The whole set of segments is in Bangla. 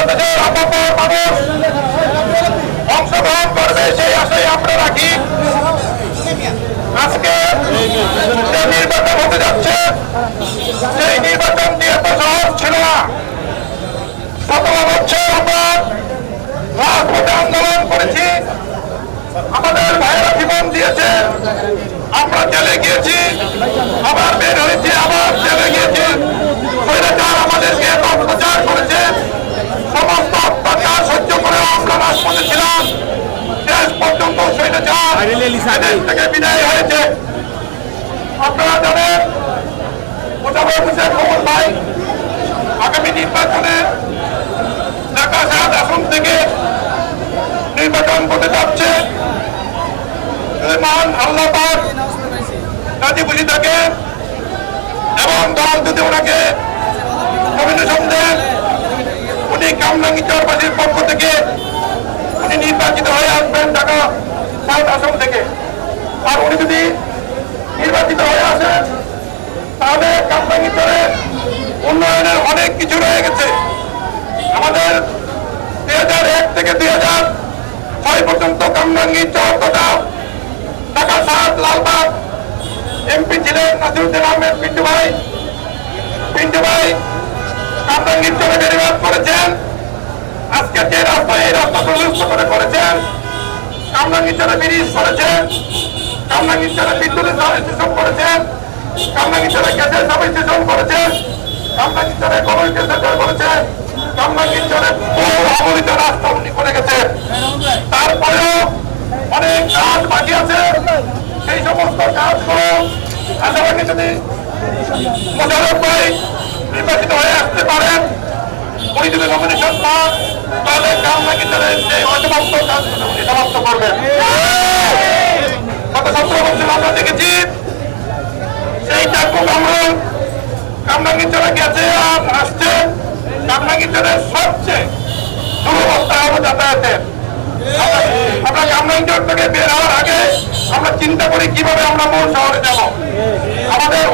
আপাতত মানুষ। অংশগ্রহণ করবে সেই আশাই আমরা রাখি। আজকে যে নির্বাচন হতে যাচ্ছে, সেই নির্বাচনটি এত সহজ ছিল না। সতেরো বছর আমরা আন্দোলন করেছি। আমাদের ভাইয়েরা জীবন দিয়েছে। আমরা জেলে গিয়েছি। আবার বের হয়েছি, আবার জেলে গিয়েছি। আমাদেরকে অত্যাচার করেছে সমস্ত অত্যাচার সহ্য করে আমরা রাজপথে ছিলাম শেষ পর্যন্ত স্বৈরাচার এদেশ আপনারা জানেন মোটামুটি হোসেন কমল ভাই আগামী নির্বাচনে ঢাকা সাত আসন থেকে নির্বাচন করতে যাচ্ছে মহান আল্লাহ পাক থাকে এবং দল যদি ওনাকে নমিনেশন দেন উনি কামরাঙ্গি চরবাসীর পক্ষ থেকে উনি নির্বাচিত হয়ে আসবেন ঢাকা সাত আসন থেকে। আর উনি যদি নির্বাচিত হয়ে আসেন, তাহলে কামরাঙ্গি চরে উন্নয়নের অনেক কিছু রয়ে গেছে। আমাদের দুই হাজার এক থেকে দুই হাজার ছয় পর্যন্ত কামরাঙ্গি চর তথা ঢাকা সাত, লালবাগ, এমপি ছিলেন নাসিরুদ্দিন আহমেদ, পিন্টু ভাই। পিন্টু ভাই কামরাঙ্গির চরে বেরিবাদ করেছেন। আজকে যে রাস্তা এই রাস্তা প্রশস্ত করে করেছেন কামরাঙ্গির চরে ব্রিজ করেছেন কামরাঙ্গির চরে বিদ্যুতের স্টেশন করেছেন কামরাঙ্গির চরে গ্যাসের সাব স্টেশন করেছেন কামরাঙ্গির চরে গভর্নমেন্ট সেন্টার করেছেন কামরাঙ্গির চরে বহু অবহিত রাস্তা উন্নি করে গেছেন তারপরেও অনেক কাজ বাকি আছে। সেই সমস্ত কাজগুলো আশাবাদী যদি মোশারফ ভাই নির্বাচিত হয়ে আসতে পারেন উনি যদি নমিনেশন পান, তাহলে সমাপ্ত চলে গেছে আর চলে যাতায়াতের। আমরা কামরাঙ্গি থেকে বের হওয়ার আগে আমরা চিন্তা করি কীভাবে আমরা মূল শহরে যাব।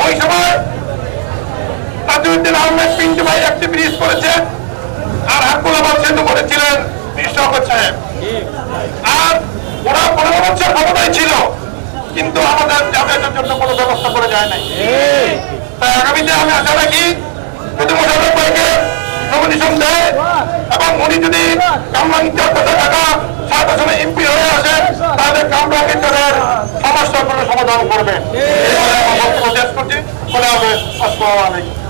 ওই সময় তাজুদ্দিন আহমেদ পিন্টু ভাই একটি ব্রিজ করেছেন আর হাকুল আবার সেতু করেছিলেন। আর ওরা পনেরো বছর ছিল, কিন্তু আমাদের কোনো ব্যবস্থা করে যায় নাই। তাই আমি আশা রাখি দেয় এবং এমপি হয়ে আসেন তাহলে কামরাঙ্গি চরের সমস্যার কোনো সমাধান করবেন এই বলে আমার হবে, আসসালামু আলাইকুম।